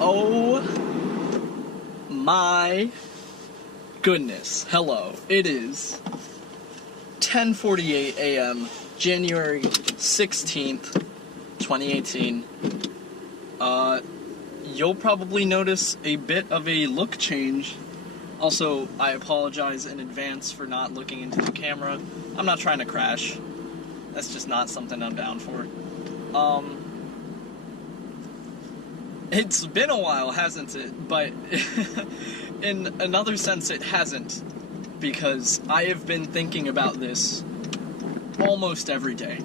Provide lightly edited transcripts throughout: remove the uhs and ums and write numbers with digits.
Oh my goodness. Hello. It is 10:48 a.m., January 16th, 2018. You'll probably notice a bit of a look change. Also, I apologize in advance for not looking into the camera. I'm not trying to crash. That's just not something I'm down for. It's been a while, hasn't it? But in another sense, it hasn't. Because I have been thinking about this almost every day.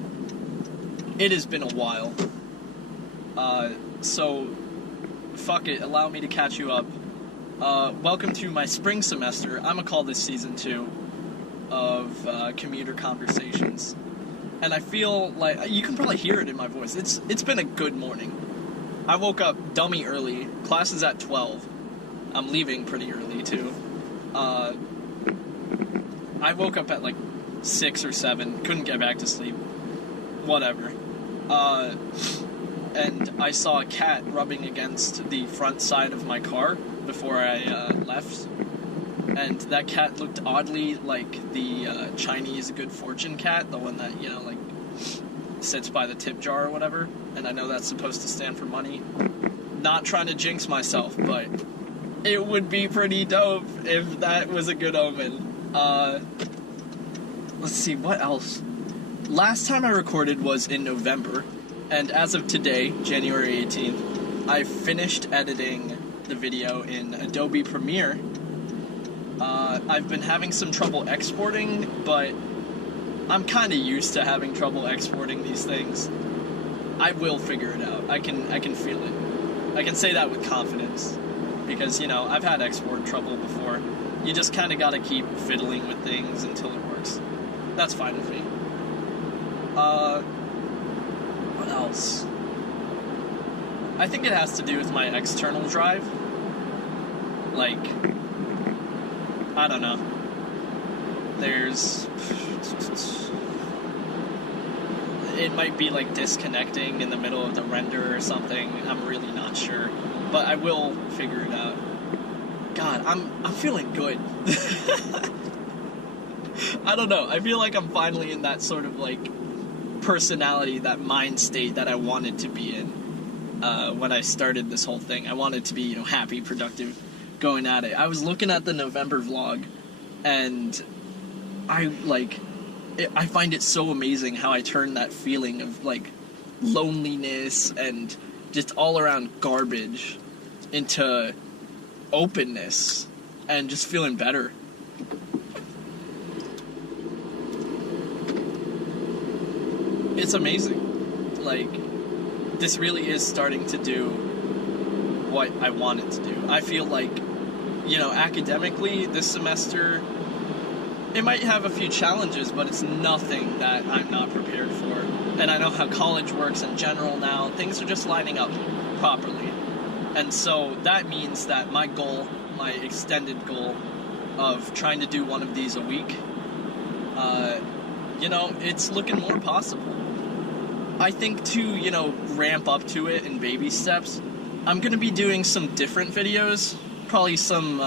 It has been a while. So, fuck it, allow me to catch you up. Welcome to my spring semester. I'm gonna call this season 2 of Commuter Conversations. And I feel like, you can probably hear it in my voice, it's been a good morning. I woke up dummy early. Class is at 12. I'm leaving pretty early, too. I woke up at like 6 or 7. Couldn't get back to sleep. Whatever. And I saw a cat rubbing against the front side of my car before I left. And that cat looked oddly like the Chinese good fortune cat, the one that, you know, like, sits by the tip jar or whatever. And I know that's supposed to stand for money. Not trying to jinx myself, but it would be pretty dope if that was a good omen. Let's see, what else? Last time I recorded was in November, and as of today, January 18th, I finished editing the video in Adobe Premiere. I've been having some trouble exporting, but I'm kind of used to having trouble exporting these things. I will figure it out. I can feel it. I can say that with confidence, because, you know, I've had export trouble before. You just kind of gotta keep fiddling with things until it works. That's fine with me. What else? I think it has to do with my external drive. Like, I don't know. It might be like disconnecting in the middle of the render or something. I'm really not sure. But I will figure it out. God, I'm feeling good. I don't know. I feel like I'm finally in that sort of like personality, that mind state that I wanted to be in when I started this whole thing. I wanted to be, you know, happy, productive, going at it. I was looking at the November vlog, and I find it so amazing how I turned that feeling of like loneliness and just all around garbage into openness and just feeling better. It's amazing. Like, this really is starting to do what I want it to do. I feel like, you know, academically, this semester, it might have a few challenges, but it's nothing that I'm not prepared for. And I know how college works in general now. Things are just lining up properly. And so that means that my goal, my extended goal of trying to do one of these a week, you know, it's looking more possible. I think to, you know, ramp up to it in baby steps, I'm going to be doing some different videos, probably some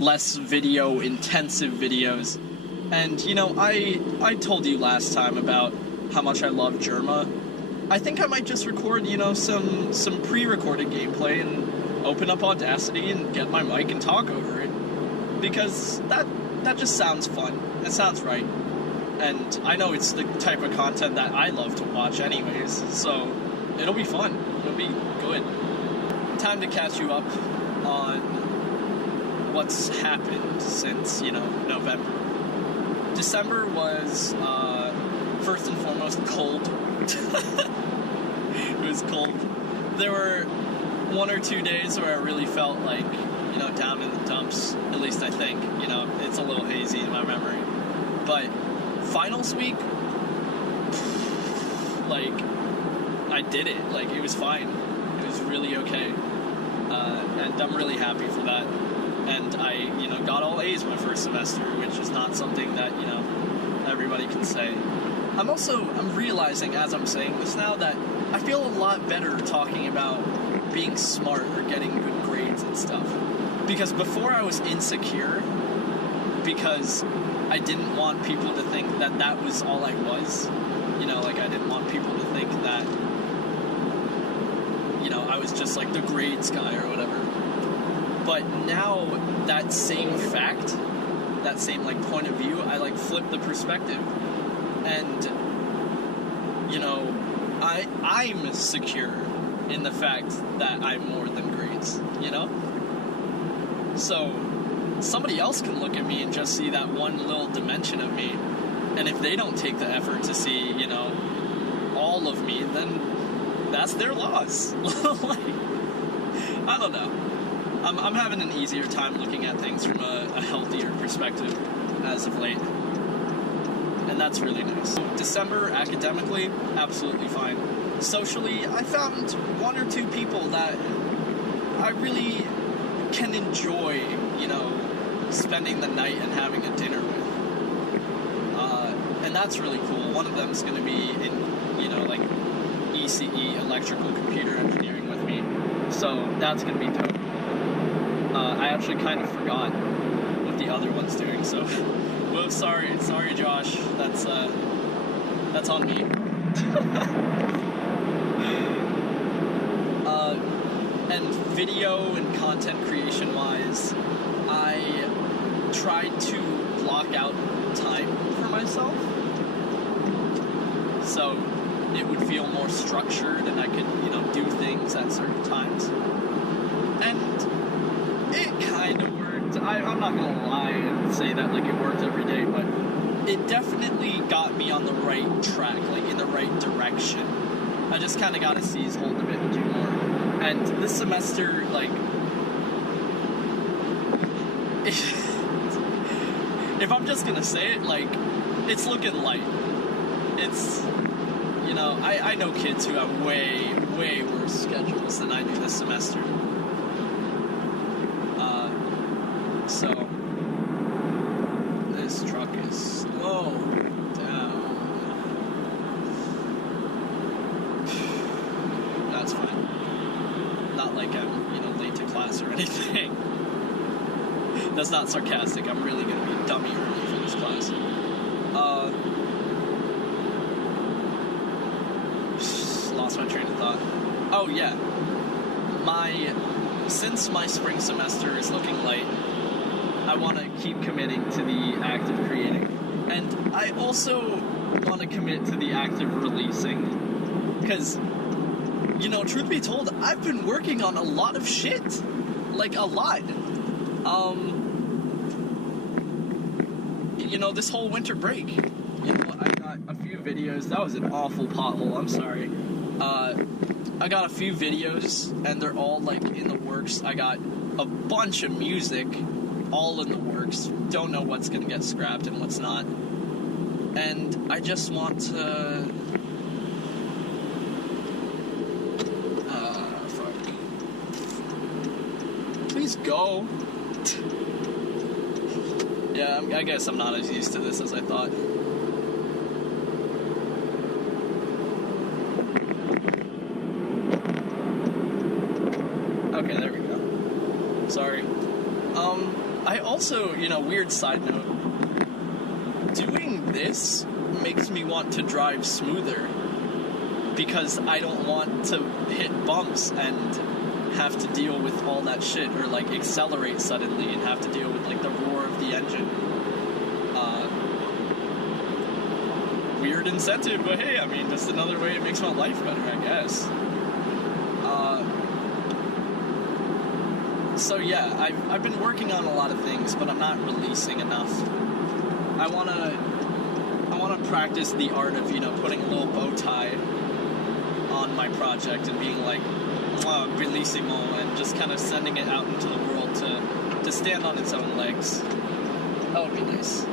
less video-intensive videos. And, you know, I told you last time about how much I love Germa. I think I might just record, you know, some pre-recorded gameplay and open up Audacity and get my mic and talk over it. Because that just sounds fun. It sounds right. And I know it's the type of content that I love to watch anyways, so it'll be fun. It'll be good. Time to catch you up on what's happened since, you know, November. December was, first and foremost, cold. It was cold. There were 1 or 2 days where I really felt like, you know, down in the dumps, at least I think. You know, it's a little hazy in my memory. But finals week, like, I did it. Like, it was fine. It was really okay. And I'm really happy for that. And I, you know, got all A's my first semester, which is not something that, you know, everybody can say. I'm realizing as I'm saying this now that I feel a lot better talking about being smart or getting good grades and stuff. Because before I was insecure because I didn't want people to think that that was all I was. You know, like I didn't want people to think that, you know, I was just like the grades guy or whatever. But now that same fact, that same like point of view, I like flip the perspective. And, you know, I'm secure in the fact that I'm more than grades, you know? So somebody else can look at me and just see that one little dimension of me, and if they don't take the effort to see, you know, all of me, then that's their loss. Like, I don't know. I'm having an easier time looking at things from a healthier perspective as of late, and that's really nice. December, academically, absolutely fine. Socially, I found one or two people that I really can enjoy, you know, spending the night and having a dinner with. And that's really cool. One of them's going to be in, you know, like ECE, electrical computer engineering with me. So that's going to be dope. I actually kind of forgot what the other one's doing, so whoops, sorry Josh, that's on me. And video and content creation wise, I tried to block out time for myself, so it would feel more structured and I could, you know, do things at certain times. And it kind of worked. I'm not gonna lie and say that like it worked every day, but it definitely got me on the right track, like in the right direction. I just kind of got to seize hold of it and do more. And this semester, like, if I'm just gonna say it, like, it's looking light. It's, you know, I know kids who have way worse schedules than I do this semester. So, this truck is slow down. That's fine. Not like I'm, you know, late to class or anything. That's not sarcastic. I'm really gonna be dummy early for this class. Lost my train of thought. Oh yeah. Since my spring semester is looking light, I want to keep committing to the act of creating. And I also want to commit to the act of releasing. Because, you know, truth be told, I've been working on a lot of shit. Like, a lot. You know, this whole winter break. You know, I got a few videos. That was an awful pothole, I'm sorry. I got a few videos, and they're all, like, in the works. I got a bunch of music, all in the works. Don't know what's gonna get scrapped and what's not. And I just want to... fuck. Please go. Yeah, I guess I'm not as used to this as I thought. Okay, there we go. Sorry. I also, you know, weird side note, doing this makes me want to drive smoother because I don't want to hit bumps and have to deal with all that shit, or like accelerate suddenly and have to deal with like the roar of the engine. Weird incentive, but hey, I mean, just another way it makes my life better, I guess. So yeah, I've been working on a lot of things, but I'm not releasing enough. I wanna practice the art of, you know, putting a little bow tie on my project and being like, releasimo, and just kind of sending it out into the world to stand on its own legs. That would be nice.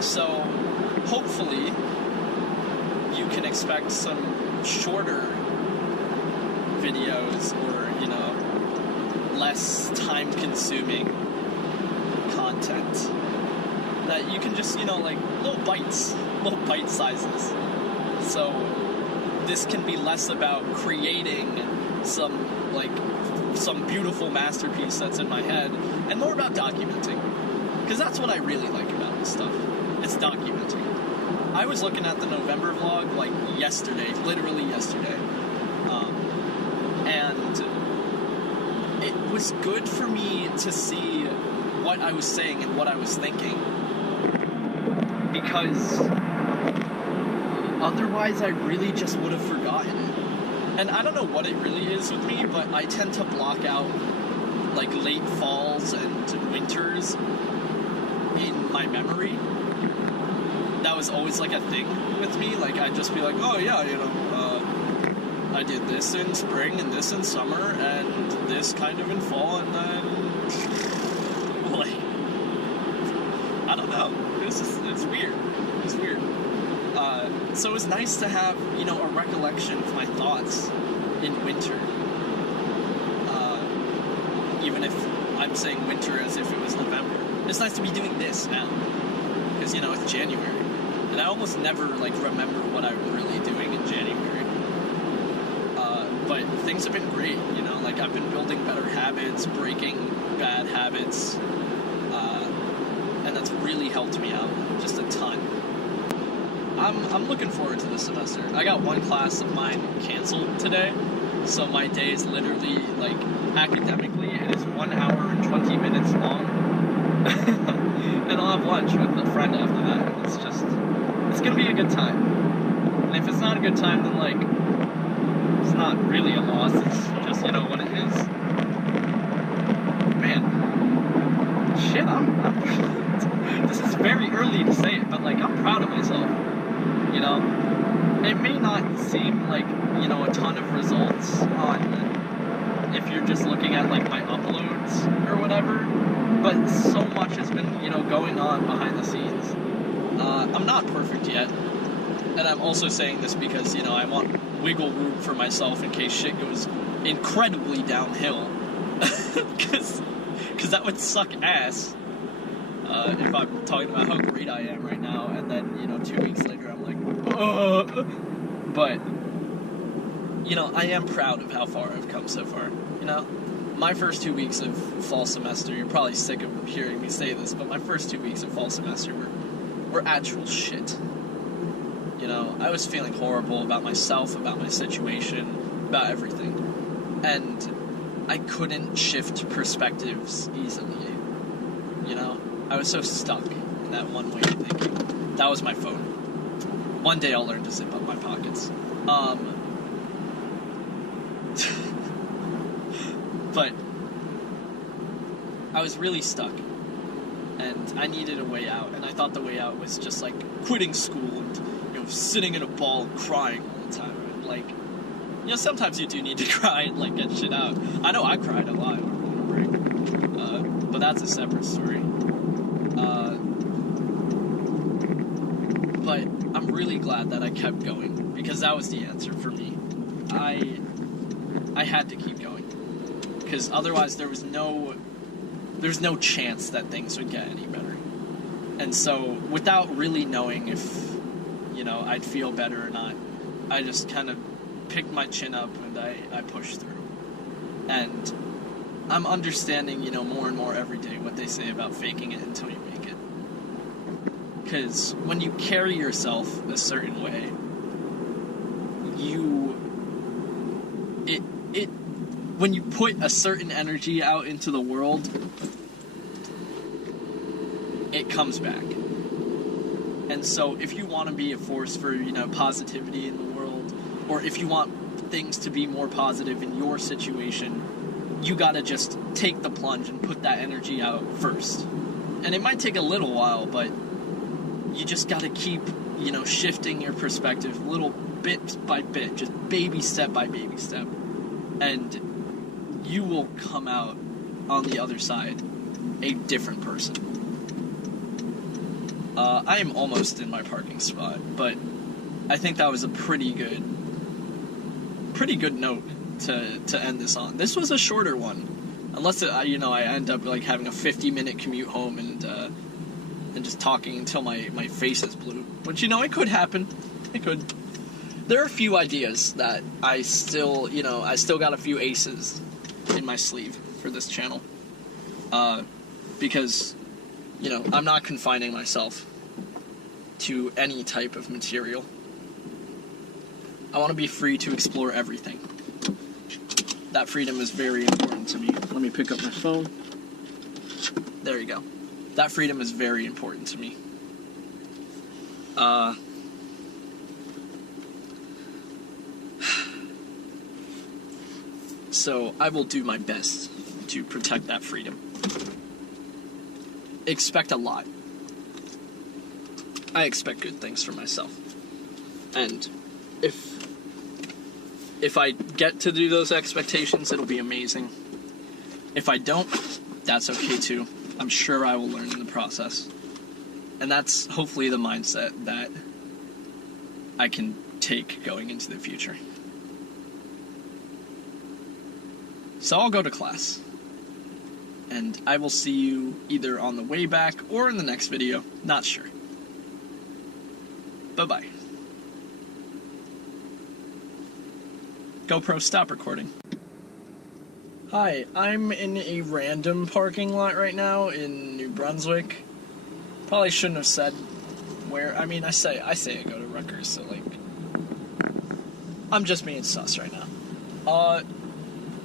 So, hopefully, you can expect some shorter videos or, you know, less time-consuming content that you can just, you know, like, little bites. little bite sizes. So this can be less about creating some beautiful masterpiece that's in my head, and more about documenting. Because that's what I really like about this stuff. It's documenting. I was looking at the November vlog like yesterday, literally yesterday. And it was good for me to see what I was saying and what I was thinking. Because otherwise I really just would have forgotten it. And I don't know what it really is with me, but I tend to block out like late falls and winters in my memory. That was always like a thing with me. Like I'd just be like, oh yeah, I did this in spring and this in summer and this kind of in fall, and then like I don't know. It's weird. It's weird. So it was nice to have, a recollection of my thoughts in winter. Even if I'm saying winter as if it was November. It's nice to be doing this now. Because, it's January. And I almost never, remember what I'm really doing in January. But things have been great, I've been building better habits, breaking bad habits. And that's really helped me out just a ton. I'm looking forward to this semester. I got one class of mine canceled today, so my day is literally, academically, it is 1 hour and 20 minutes long. And I'll have lunch with a friend after that. It's gonna be a good time. And if it's not a good time, then, it's not really a loss, it's just, what it is. Man. Shit, this is very early to say it, but, I'm proud of myself. It may not seem like, a ton of results on, if you're just looking at, my uploads or whatever, but so much has been, going on behind the scenes. I'm not perfect yet, and I'm also saying this because, I want wiggle room for myself in case shit goes incredibly downhill, because that would suck ass. If I'm talking about how great I am right now, and then, 2 weeks later I'm like, but, I am proud of how far I've come so far, My first 2 weeks of fall semester, you're probably sick of hearing me say this, but my first 2 weeks of fall semester were actual shit. I was feeling horrible about myself, about my situation, about everything. And I couldn't shift perspectives easily, I was so stuck in that one way of thinking. That was my phone. One day I'll learn to zip up my pockets. But I was really stuck, and I needed a way out, and I thought the way out was just, quitting school and, sitting in a ball and crying all the time. And, sometimes you do need to cry and, get shit out. I know I cried a lot on a break, but that's a separate story. But I'm really glad that I kept going, because that was the answer for me. I had to keep going, because otherwise there was no chance that things would get any better. And so, without really knowing if, I'd feel better or not, I just kind of picked my chin up and I pushed through. And I'm understanding, more and more every day what they say about faking it until you make it. Because when you carry yourself a certain way, when you put a certain energy out into the world, it comes back. And so if you want to be a force for, positivity in the world, or if you want things to be more positive in your situation, you gotta just take the plunge and put that energy out first. And it might take a little while, but you just gotta keep, shifting your perspective little bit by bit, just baby step by baby step. And you will come out on the other side a different person. I am almost in my parking spot, but I think that was a pretty good note to end this on. This was a shorter one, unless I end up having a 50-minute commute home and and just talking until my face is blue. Which, it could happen. It could. There are a few ideas that I still got a few aces in my sleeve for this channel. Because, I'm not confining myself to any type of material. I want to be free to explore everything. That freedom is very important to me. Let me pick up my phone. There you go. That freedom is very important to me. So I will do my best to protect that freedom. Expect a lot. I expect good things for myself. And if I get to do those expectations, it'll be amazing. If I don't, that's okay too. I'm sure I will learn in the process. And that's hopefully the mindset that I can take going into the future. So I'll go to class. And I will see you either on the way back or in the next video. Not sure. Bye-bye. GoPro, stop recording. Hi, I'm in a random parking lot right now in New Brunswick. Probably shouldn't have said where. I mean, I say I go to Rutgers, so like, I'm just being sus right now.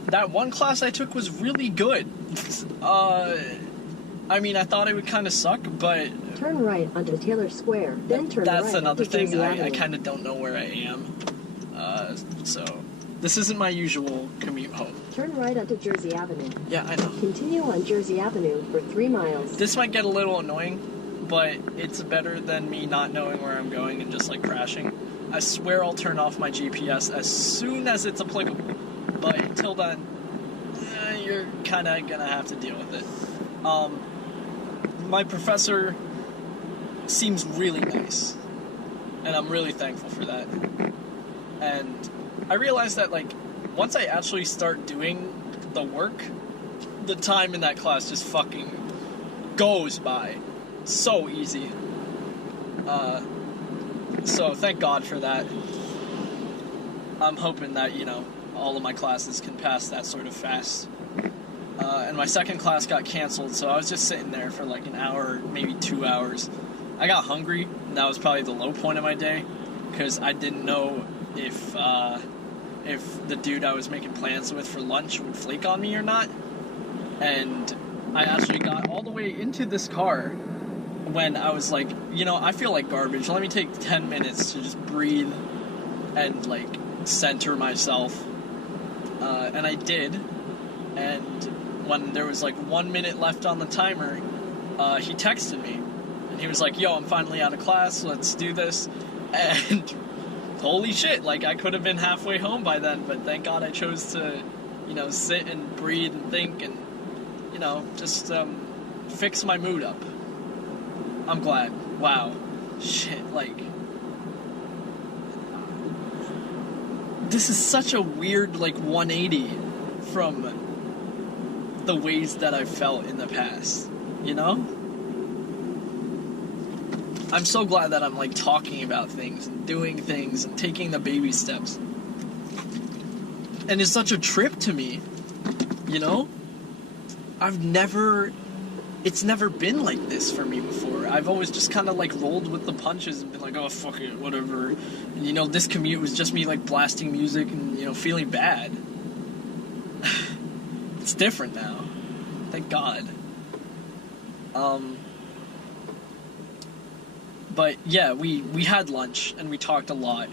That one class I took was really good. I mean, I thought it would kind of suck, but turn right onto Taylor Square, then turn that's right another onto thing. Jersey I Avenue. kind of don't know where I am. So this isn't my usual commute home. Turn right onto Jersey Avenue. Yeah, I know. Continue on Jersey Avenue for 3 miles. This might get a little annoying, but it's better than me not knowing where I'm going and just like crashing. I swear I'll turn off my GPS as soon as it's applicable. But until then, you're kind of gonna have to deal with it. My professor seems really nice, and I'm really thankful for that. And I realized that, like, once I actually start doing the work, the time in that class just fucking goes by so easy. So thank God for that. I'm hoping that, all of my classes can pass that sort of fast. And my second class got canceled, so I was just sitting there for like an hour, maybe 2 hours. I got hungry, and that was probably the low point of my day, because I didn't know if the dude I was making plans with for lunch would flake on me or not. And I actually got all the way into this car when I was like, I feel like garbage. Let me take 10 minutes to just breathe and like center myself. And I did. And when there was like 1 minute left on the timer, he texted me. And he was like, yo, I'm finally out of class, let's do this. And holy shit, like, I could have been halfway home by then, but thank God I chose to, sit and breathe and think and, just fix my mood up. I'm glad. Wow. Shit, like, this is such a weird, like, 180 from the ways that I've felt in the past, I'm so glad that I'm, like, talking about things and doing things and taking the baby steps. And it's such a trip to me, it's never been like this for me before. I've always just kind of, like, rolled with the punches and been like, oh, fuck it, whatever. And, this commute was just me, like, blasting music and, feeling bad. It's different now. Thank God. But yeah, we had lunch and we talked a lot.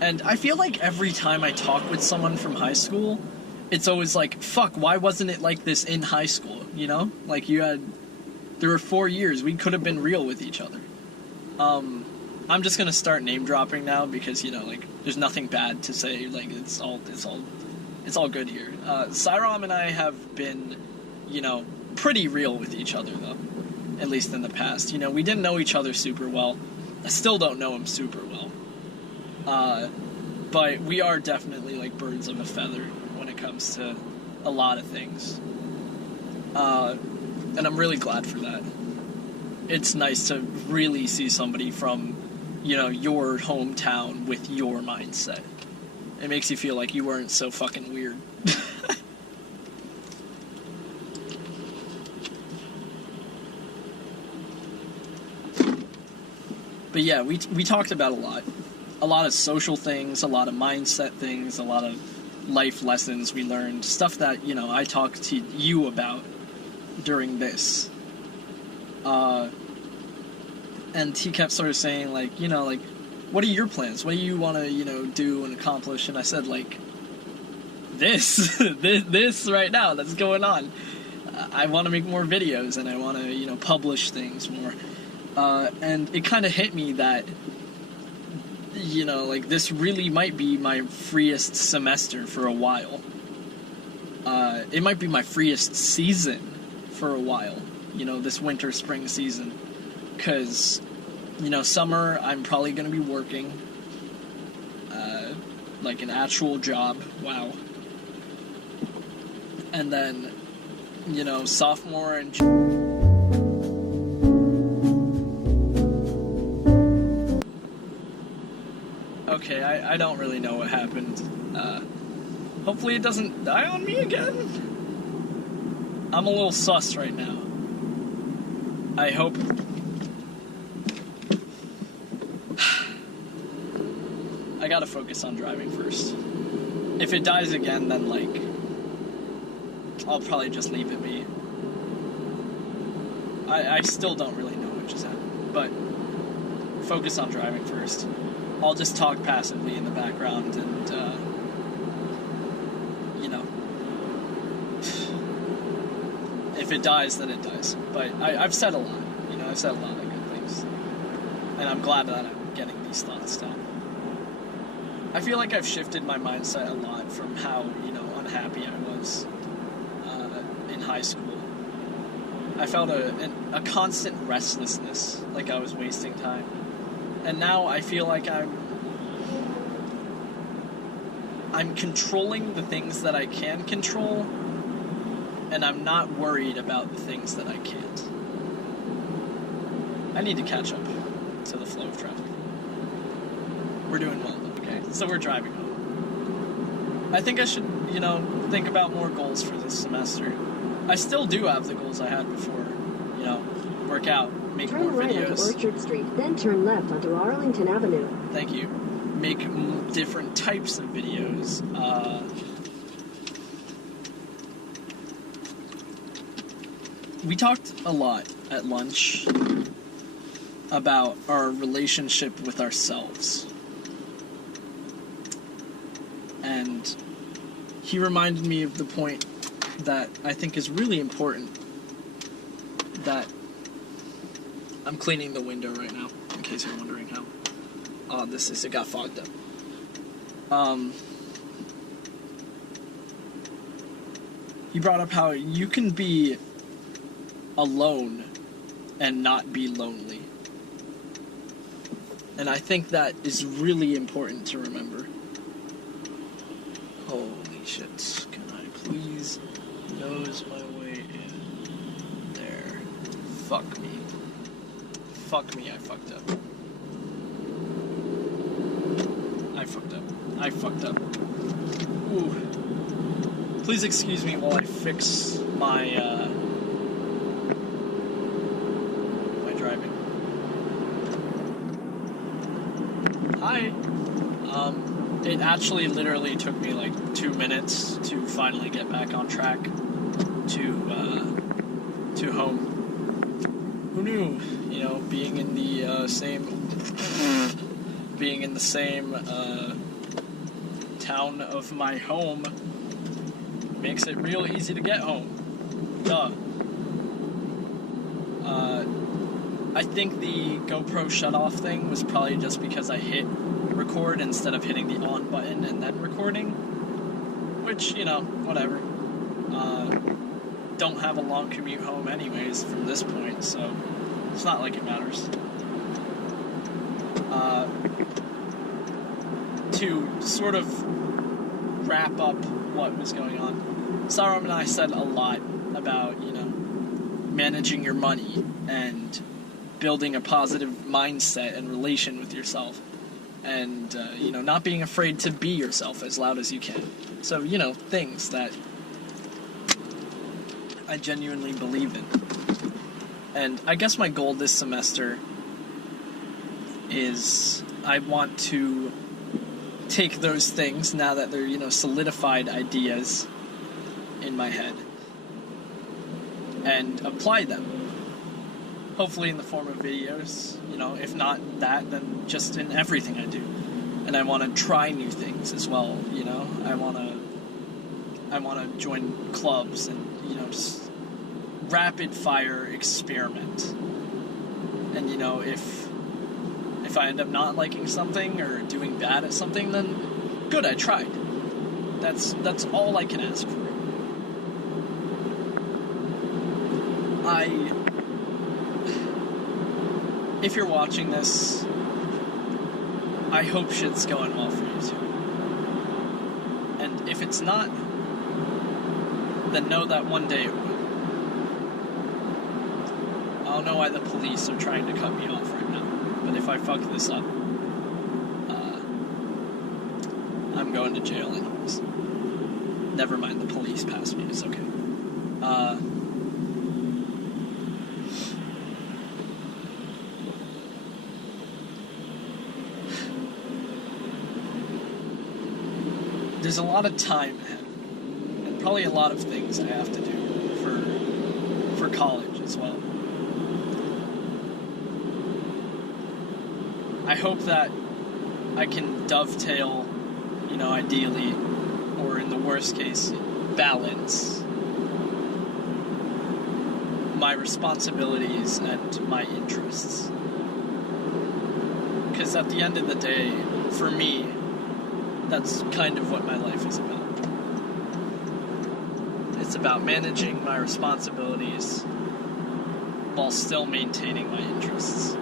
And I feel like every time I talk with someone from high school, it's always like, fuck, why wasn't it like this in high school, Like, there were 4 years, we could have been real with each other. I'm just gonna start name dropping now because, like, there's nothing bad to say, like, it's all good here. Syram and I have been, pretty real with each other, though. At least in the past. We didn't know each other super well. I still don't know him super well. But we are definitely, like, birds of a feather when it comes to a lot of things. And I'm really glad for that. it's nice to really see somebody from, your hometown with your mindset. It makes you feel like you weren't so fucking weird. But yeah, we talked about a lot of social things, a lot of mindset things, a lot of life lessons we learned, stuff that, I talked to you about during this. And he kept sort of saying, like, what are your plans? What do you want to, do and accomplish? And I said, like, this right now that's going on. I want to make more videos, and I want to, publish things more. And it kind of hit me that, this really might be my freest semester for a while. It might be my freest season for a while, this winter, spring season. Because, summer, I'm probably going to be working, like an actual job. Wow. And then, sophomore and... Okay, I don't really know what happened. Hopefully it doesn't die on me again. I'm a little sus right now. I hope... I gotta focus on driving first. If it dies again, then, like, I'll probably just leave it be. I still don't really know what just happened, but focus on driving first. I'll just talk passively in the background and, if it dies, then it dies. But I've said a lot, I've said a lot of good things. And I'm glad that I'm getting these thoughts down. I feel like I've shifted my mindset a lot from how, unhappy I was in high school. I felt a constant restlessness, like I was wasting time. And now I feel like I'm controlling the things that I can control, and I'm not worried about the things that I can't. I need to catch up to the flow of traffic. We're doing well, okay? So we're driving home. I think I should, think about more goals for this semester. I still do have the goals I had before, work out, make more videos. Turn right onto Orchard Street, then turn left onto Arlington Avenue. Thank you. Make different types of videos. We talked a lot at lunch about our relationship with ourselves. And he reminded me of the point that I think is really important, that I'm cleaning the window right now, in case you're wondering how odd this is. It got fogged up. He brought up how you can be alone and not be lonely. And I think that is really important to remember. Holy shit. Can I please nose my way in there? Fuck me. Fuck me, I fucked up. I fucked up. Ooh. Please excuse me while I fix my driving. Hi. It actually literally took me like 2 minutes to finally get back on track to home. Who knew? Being in the same town of my home makes it real easy to get home. Duh. I think the GoPro shut-off thing was probably just because I hit record instead of hitting the on button and then recording, which, whatever. Don't have a long commute home anyways from this point, so it's not like it matters. To sort of wrap up what was going on, Saram and I said a lot about, managing your money and building a positive mindset and relation with yourself, and not being afraid to be yourself as loud as you can. So, things that I genuinely believe in. And I guess my goal this semester is I want to take those things, now that they're, solidified ideas in my head, and apply them. Hopefully in the form of videos, if not that, then just in everything I do. And I want to try new things as well, I want to join clubs and, just rapid fire experiment. And, if I end up not liking something or doing bad at something, then good, I tried. That's all I can ask for. If you're watching this, I hope shit's going well for you too. And if it's not, then know that one day it will. I don't know why the police are trying to cut me off right now, but if I fuck this up, I'm going to jail anyways. Never mind, the police passed me, it's okay. There's a lot of time ahead, and probably a lot of things I have to do for college as well. I hope that I can dovetail, ideally, or in the worst case, balance my responsibilities and my interests. Because at the end of the day, for me, that's kind of what my life is about. It's about managing my responsibilities while still maintaining my interests.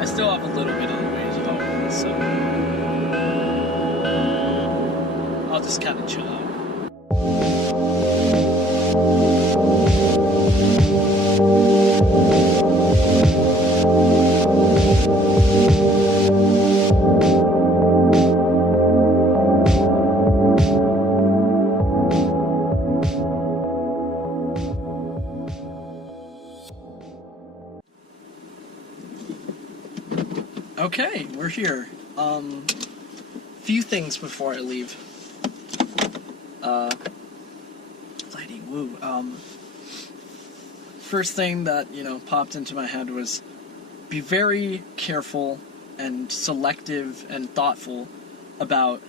I still have a little bit of the way to go, so I'll just kind of chill out. Okay, we're here. Few things before I leave. Lighting, woo. First thing that, popped into my head was be very careful and selective and thoughtful about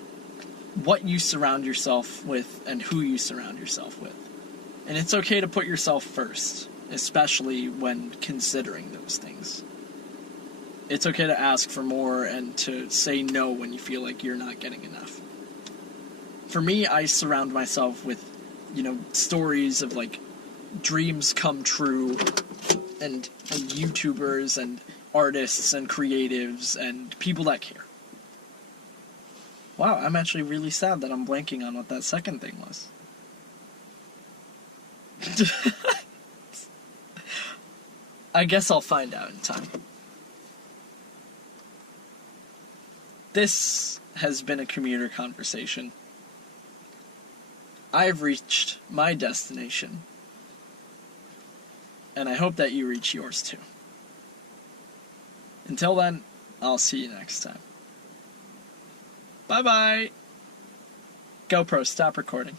what you surround yourself with and who you surround yourself with. And it's okay to put yourself first, especially when considering those things. It's okay to ask for more and to say no when you feel like you're not getting enough. For me, I surround myself with, stories of, dreams come true, and YouTubers and artists and creatives and people that care. Wow, I'm actually really sad that I'm blanking on what that second thing was. I guess I'll find out in time. This has been a commuter conversation. I've reached my destination, and I hope that you reach yours too. Until then, I'll see you next time. Bye-bye! GoPro, stop recording.